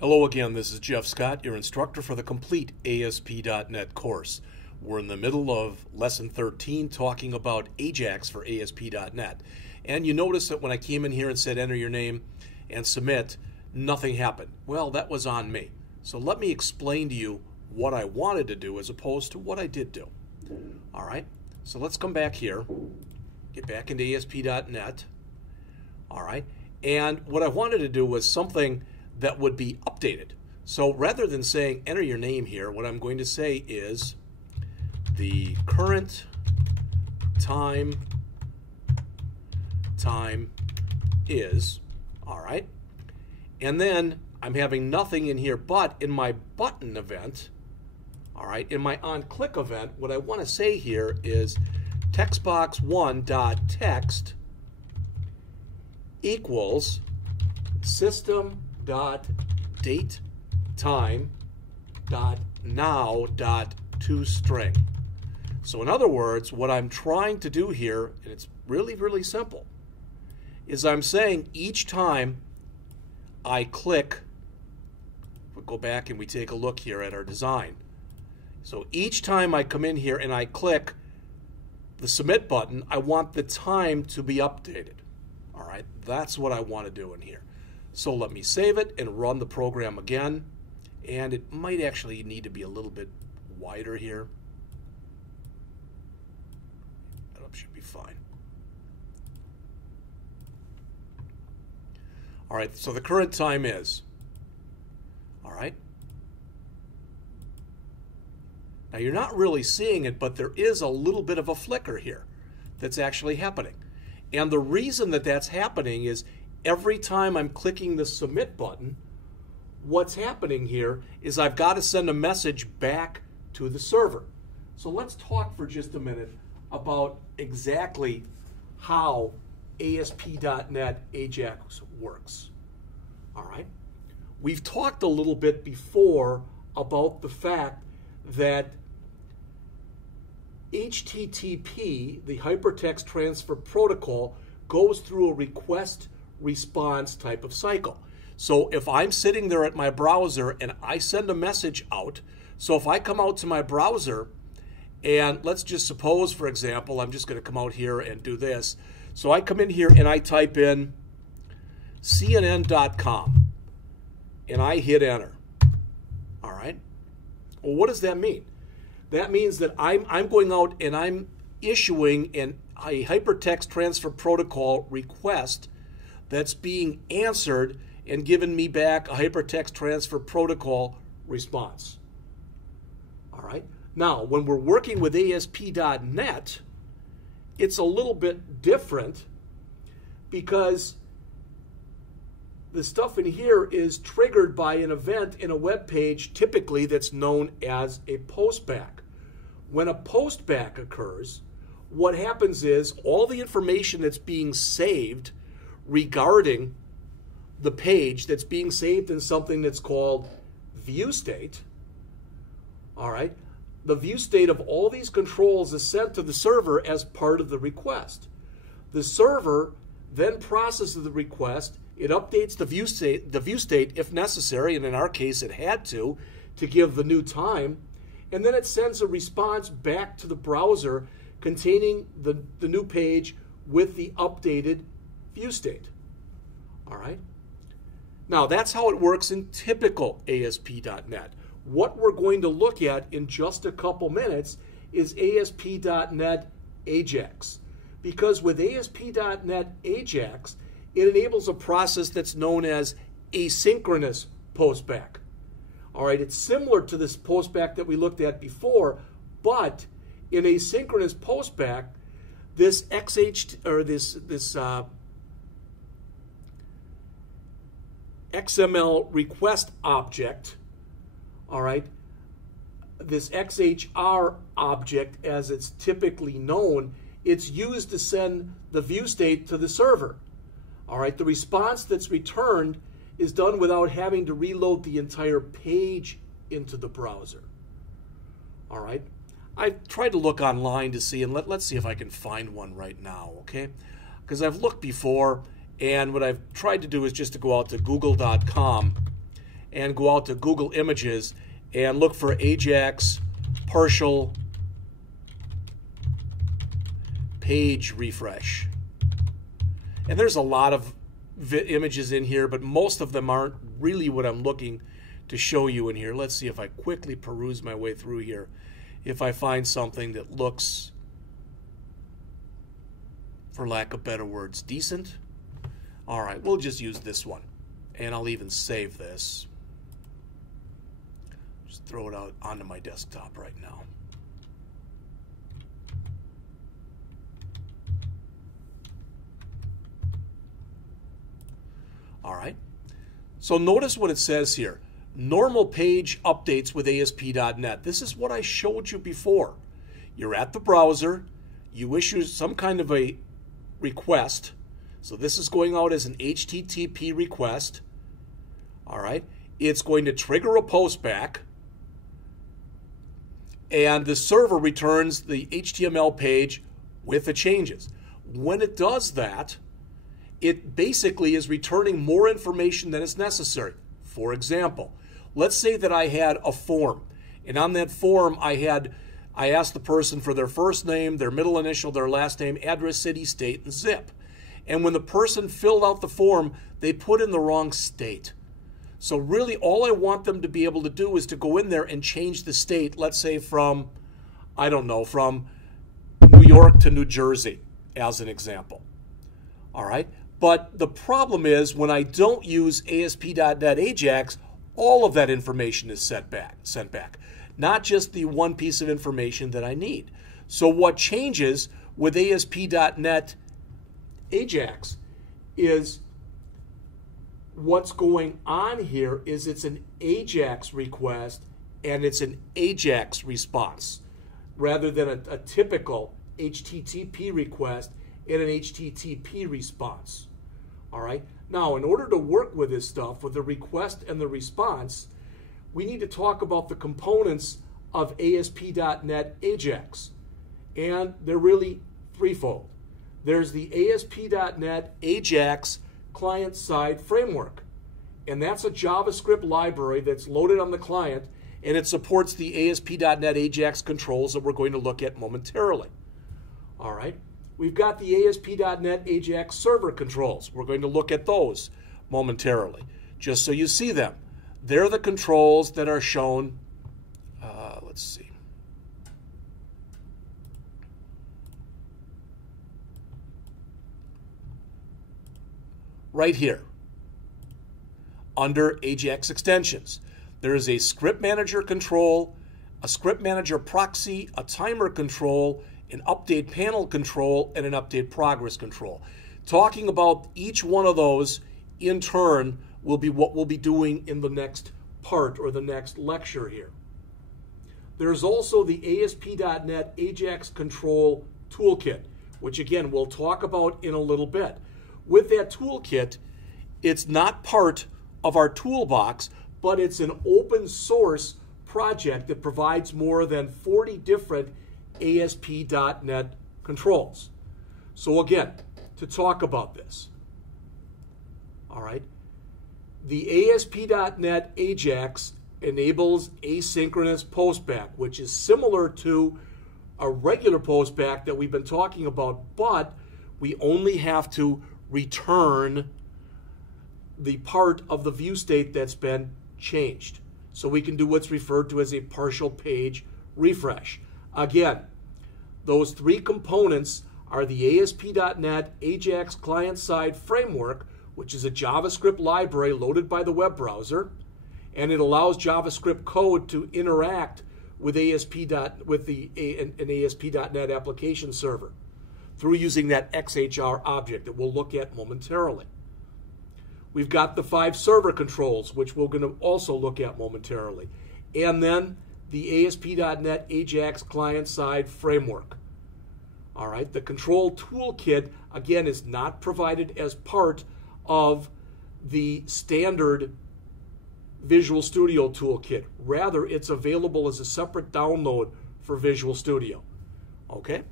Hello again, this is Jeff Scott, your instructor for the complete ASP.NET course. We're in the middle of Lesson 13 talking about Ajax for ASP.NET. And you notice that when I came in here and said enter your name and submit, nothing happened. Well, that was on me. So let me explain to you what I wanted to do as opposed to what I did do. All right, so let's come back here, get back into ASP.NET. All right, and what I wanted to do was something that would be updated. So rather than saying enter your name here, what I'm going to say is the current time is, all right, and then I'm having nothing in here, but in my button event, all right, in my on-click event, what I want to say here is textbox1.text equals system.datetime.now.toString. So in other words, what I'm trying to do here, and it's really simple, is I'm saying each time I click, we'll go back and we take a look here at our design. So each time I come in here and I click the submit button, I want the time to be updated. All right, that's what I want to do in here. So let me save it and run the program again. And it might actually need to be a little bit wider here. That should be fine. All right, so the current time is, all right. Now you're not really seeing it, but there is a little bit of a flicker here that's actually happening. And the reason that that's happening is every time I'm clicking the submit button, what's happening here is I've got to send a message back to the server. So let's talk for just a minute about exactly how ASP.NET Ajax works. All right. We've talked a little bit before about the fact that HTTP, the Hypertext Transfer Protocol, goes through a request-response type of cycle. So if I'm sitting there at my browser and I send a message out, so if I come out to my browser and let's just suppose, for example, I'm just going to come out here and do this. So I come in here and I type in CNN.com and I hit enter. All right. Well, what does that mean? That means that I'm going out and I'm issuing a Hypertext Transfer Protocol request that's being answered and given me back a Hypertext Transfer Protocol response. All right. Now, when we're working with ASP.NET, it's a little bit different because the stuff in here is triggered by an event in a web page, typically that's known as a postback. When a postback occurs, what happens is all the information that's being saved regarding the page that's being saved in something that's called view state, all right, the view state of all these controls is sent to the server as part of the request. The server then processes the request. It updates the view state if necessary, and in our case it had to give the new time, and then it sends a response back to the browser containing the new page with the updated view state. All right? Now that's how it works in typical ASP.NET. What we're going to look at in just a couple minutes is ASP.NET Ajax. Because with ASP.NET Ajax, it enables a process that's known as asynchronous postback. All right, it's similar to this postback that we looked at before, but in asynchronous postback, this XML request object, all right, this XHR object as it's typically known, it's used to send the view state to the server. All right, the response that's returned is done without having to reload the entire page into the browser. All right, I've tried to look online to see, and let's see if I can find one right now, okay? Because I've looked before, and what I've tried to do is just to go out to google.com and go out to Google Images and look for Ajax partial page refresh. And there's a lot of images in here, but most of them aren't really what I'm looking to show you in here. Let's see if I quickly peruse my way through here, if I find something that looks, for lack of better words, decent. All right, we'll just use this one, and I'll even save this. Just throw it out onto my desktop right now. All right, so notice what it says here. Normal page updates with ASP.NET. This is what I showed you before. You're at the browser, you issue some kind of a request. So this is going out as an HTTP request. All right, it's going to trigger a postback, and the server returns the HTML page with the changes. When it does that, it basically is returning more information than is necessary. For example, let's say that I had a form, and on that form I asked the person for their first name, their middle initial, their last name, address, city, state, and zip. And when the person filled out the form, they put in the wrong state. So really all I want them to be able to do is to go in there and change the state, let's say from, I don't know, from New York to New Jersey, as an example. All right? But the problem is when I don't use ASP.NET Ajax, all of that information is sent back, not just the one piece of information that I need. So what changes with ASP.NET Ajax is what's going on here is it's an Ajax request and it's an Ajax response rather than a typical HTTP request and an HTTP response. All right. Now, in order to work with this stuff, with the request and the response, we need to talk about the components of ASP.NET Ajax. And they're really threefold. There's the ASP.NET Ajax client-side framework. And that's a JavaScript library that's loaded on the client, and it supports the ASP.NET Ajax controls that we're going to look at momentarily. All right. We've got the ASP.NET Ajax server controls. We're going to look at those momentarily, just so you see them. They're the controls that are shown, let's see. Right here, under Ajax extensions. There is a script manager control, a script manager proxy, a timer control, an update panel control, and an update progress control. Talking about each one of those in turn will be what we'll be doing in the next part or the next lecture here. There's also the ASP.NET Ajax Control Toolkit, which again we'll talk about in a little bit. With that toolkit, it's not part of our toolbox, but it's an open source project that provides more than 40 different ASP.NET controls. So again, to talk about this, all right, the ASP.NET Ajax enables asynchronous postback, which is similar to a regular postback that we've been talking about, but we only have to return the part of the view state that's been changed. So we can do what's referred to as a partial page refresh. Again, those three components are the ASP.NET Ajax client-side framework, which is a JavaScript library loaded by the web browser, and it allows JavaScript code to interact with an ASP.NET application server through using that XHR object that we'll look at momentarily. We've got the 5 server controls, which we're going to also look at momentarily. And then the ASP.NET Ajax client-side framework. All right, the control toolkit, again, is not provided as part of the standard Visual Studio toolkit. Rather, it's available as a separate download for Visual Studio. Okay?